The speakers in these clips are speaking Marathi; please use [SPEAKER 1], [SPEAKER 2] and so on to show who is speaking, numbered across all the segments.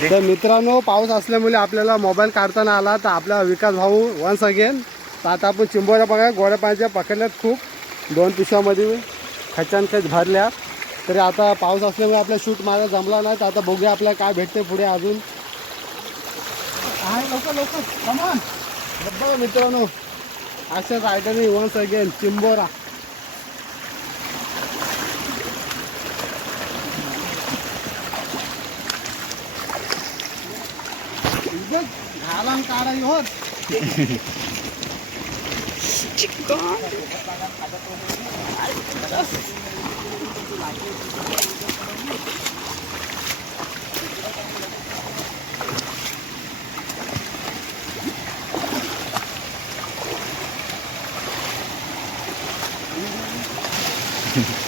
[SPEAKER 1] म्हणजे? तर मित्रांनो पाऊस असल्यामुळे आपल्याला मोबाईल काढताना आला तर आपला विकास भाऊ वन्स अगेन तर आता आपण चिंबोऱ्या बघा गोड्या पाण्याच्या पकडल्यात खूप दोन पिशव्यामध्ये खचानखच भरल्या. तरी आता पाऊस असल्यामुळे आपला शूट माझा जमला नाही तर आता बघूया आपल्याला काय भेटते पुढे अजून. आहे लवकर लवकर मित्रांनो अशाच आयटमी वन्स अगेन चिंबोरा. घालान काढा होत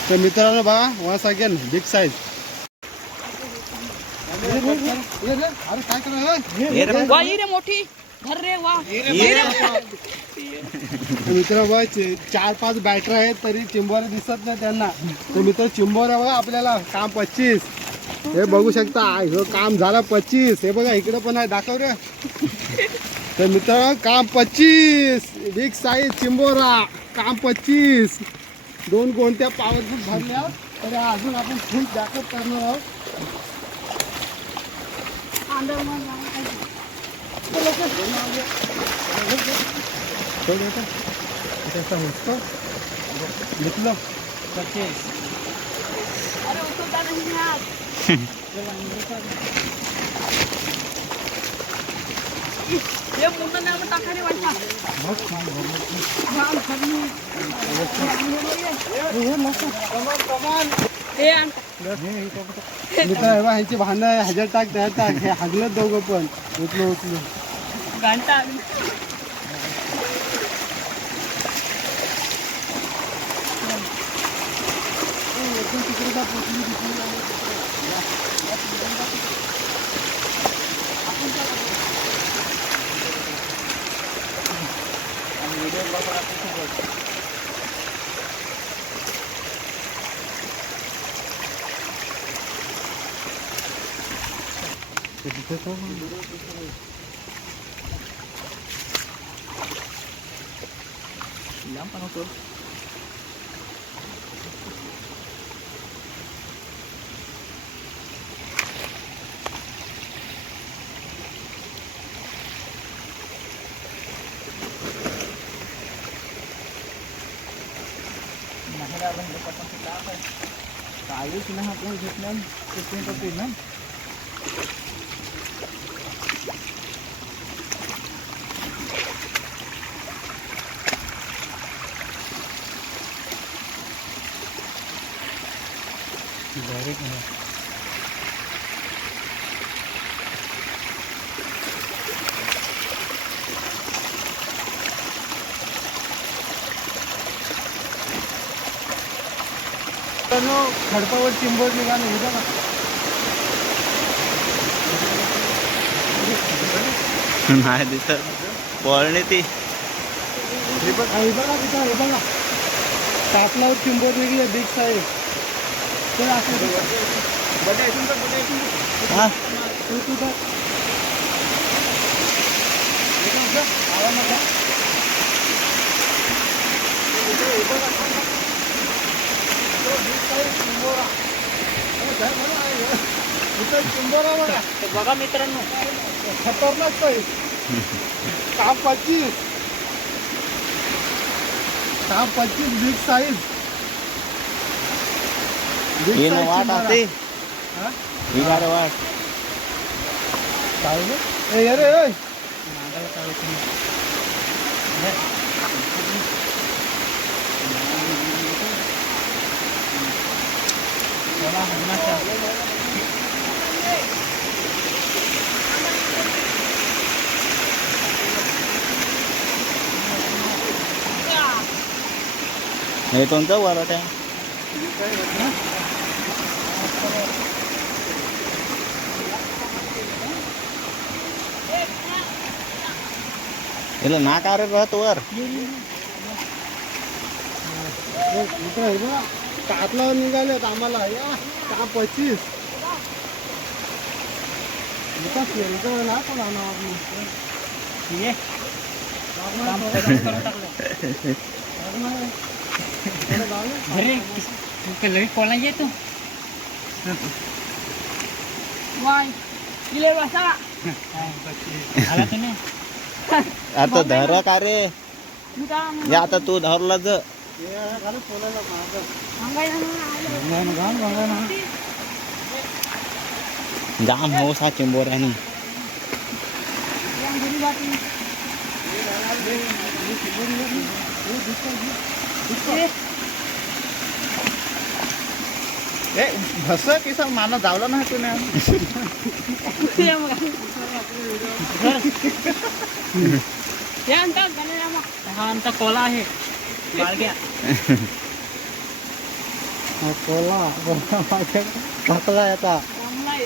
[SPEAKER 1] तर मित्रांनो बघा वन्स अगेन बिग साईज अरे काय करा
[SPEAKER 2] वा ये रे मोठी. धर रे वा.
[SPEAKER 1] मित्र चार पाच बॅटर आहेत तरी चिंबोऱ्या दिसत नाही त्यांना. तर मित्र चिंबोऱ्या बघा आपल्याला काम पच्चीस. हे बघू शकता हे काम झालं पच्चीस. हे बघा इकडे पण आहे दाखव रे. तर मित्र काम पच्चीस. बिग साईज चिंबोरा. काम पच्चीस. दोन कोणत्या पॉवरफुल भरल्या तरी अजून आपण फुल बॅकअप करणार आहोत. कैसा है इसको लिख लो पच्चीस
[SPEAKER 2] अरे उचलता नहीं है आज ये मुंडा नाम टाका रे वाटता
[SPEAKER 1] बघा, ह्यांची भांडणं ह्याच्यात टाक त्यात टाक हे हगलेत दोघं पण. उचलो उचलो
[SPEAKER 2] घंटा आण.
[SPEAKER 1] मित्रांनो खडपावर चिंबोर निघाले हे बघा
[SPEAKER 3] नाही दिसत पळणे ती
[SPEAKER 1] हे बघा हे बघा तिथं हे बघा टापलावर चिंबोर निघले बिग साईज तर असं
[SPEAKER 3] हा
[SPEAKER 1] तू हे बघ. इथे हे बघा, बघा. तो big size चिंबोरा. हे? बघा, हे.
[SPEAKER 2] मित्रांनो.
[SPEAKER 1] खतरनाक साईज काम पच्चीस. काम पच्चीस बिग साईज बिग
[SPEAKER 3] येणं
[SPEAKER 1] साईज
[SPEAKER 3] वाट
[SPEAKER 1] चिंबोरा.
[SPEAKER 3] असते
[SPEAKER 1] हा?
[SPEAKER 3] ही गाडी वाट
[SPEAKER 1] काय रे? ए, ये रे ए.
[SPEAKER 3] हे तुमचं वराट એટલે ના કારે હતું वर
[SPEAKER 1] कापला निघालेत आम्हाला या का पचीस ना इकडं नाही पण लावणार आपण.
[SPEAKER 2] ये काम करून करून टाकलं
[SPEAKER 1] लागणार आहे. इकडं लावलं.
[SPEAKER 2] अरे कलरी कोणा येतो वाय इले बसा आला तुम्ही
[SPEAKER 3] आता धर का रे
[SPEAKER 2] मी काय
[SPEAKER 3] हे आता तू धरला ज
[SPEAKER 1] हे घालून सोलायला मागं.
[SPEAKER 3] ए भस किसा माना जावला ना तुने
[SPEAKER 2] हे आणतात गणेशा हा आमचा कोला आहे बाळग्या
[SPEAKER 1] हा, कोला कोला मागे टाकला याचा
[SPEAKER 2] चांगला आहे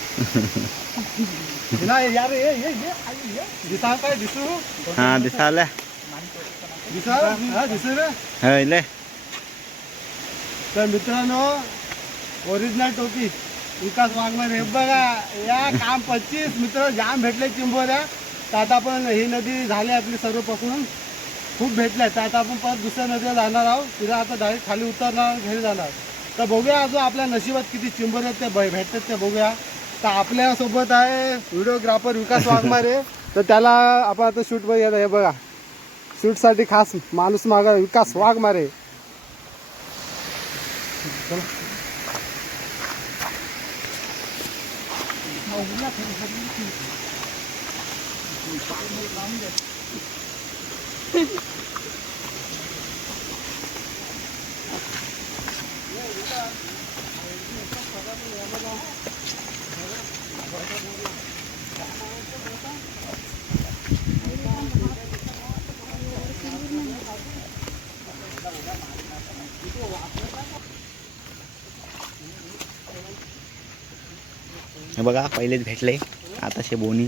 [SPEAKER 3] हा
[SPEAKER 1] हा
[SPEAKER 3] हयले
[SPEAKER 1] तर मित्रांनो ओरिजिनल टोपी विकास वाघमारे हे बघा या काम पच्चीस मित्र जाम भेटले चिंबोऱ्या. तर आता आपण ही नदी झाली आपली सर्व पकडून. खूप भेटल्या. तर आता आपण परत दुसऱ्या नदीला जाणार आहोत. तिला आता डायरेक्ट खाली उतरणार घरी जाणार तर बघूया अजून आपल्या नशिबात किती चिंबर आहेत ते भेटतात ते बघूया. तर आपल्यासोबत आहे व्हिडिओग्राफर विकास वाघमारे. तर त्याला आपण आता शूटमध्ये येत हे बघा. शूटसाठी खास माणूस मागा विकास वाघमारे.
[SPEAKER 3] हे बघा पहिलेच भेटले. आताशे बोनी.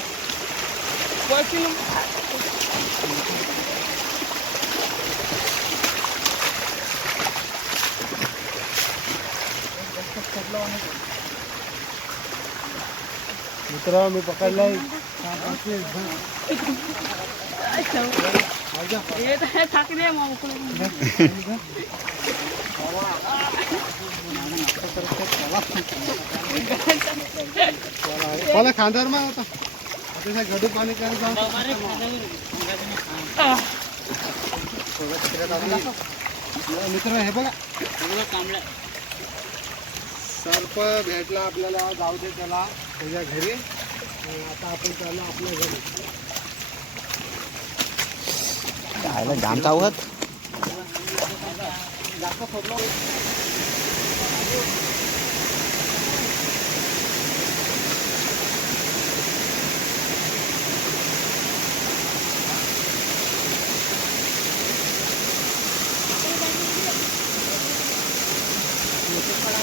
[SPEAKER 2] पळतील
[SPEAKER 1] मित्रा मी पकडलाय
[SPEAKER 2] हे ठाकरे मग
[SPEAKER 1] मला खांद्यावर मग आता गडू पाणी. मित्र हे बघा. सर्प भेटला आपल्याला जाऊ दे त्याला त्याच्या घरी. आता आपण चाललो आपल्या घरी.
[SPEAKER 3] जाम चावत.
[SPEAKER 1] जास्त
[SPEAKER 2] করা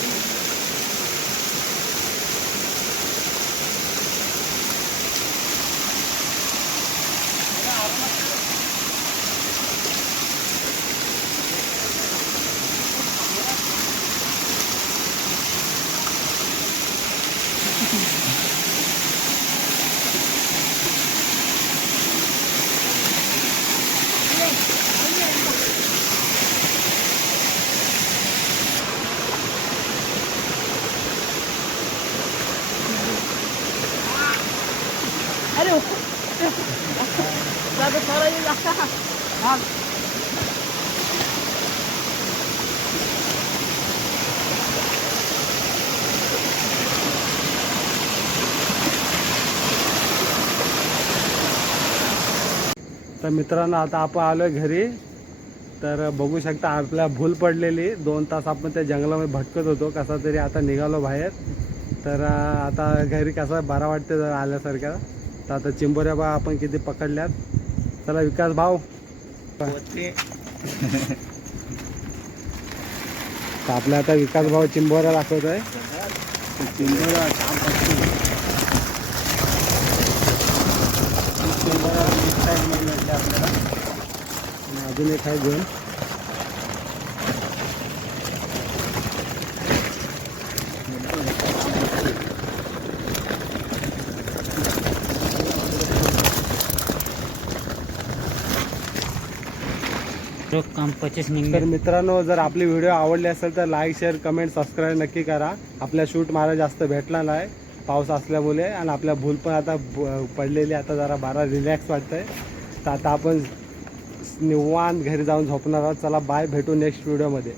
[SPEAKER 1] तर मित्रांनो आता आपण आलोय घरी. तर बघू शकता आपल्या भूल पडलेली. दोन तास आपण त्या जंगलामध्ये भटकत होतो. कसा तरी आता निघालो बाहेर. तर आता घरी कसं बरा वाटते जरा आल्यासारखं. तर आता चिंबोऱ्या बा आपण किती पकडल्यात. चला विकास भाऊ. तर आपल्या आता विकास भाऊ चिंबोऱ्या छान पकडली. चिंबोऱ्या एक side मध्ये भेटल्या आपल्याला अजून एक आहे घेऊन
[SPEAKER 2] काम पच्चीस
[SPEAKER 1] तर मित्रांनो जर आपली व्हिडिओ आवडली असेल तर लाईक शेअर कमेंट सबस्क्राईब नक्की करा. आपल्या शूट मला जास्त भेटला नाही. पाऊस असल्यामुळे आणि आपल्या भूल पण आता पडलेली आता जरा बारा रिलॅक्स वाटतंय. तर आता आपण निवांत घरी जाऊन झोपणार आहोत. चला बाय भेटू नेक्स्ट व्हिडिओमध्ये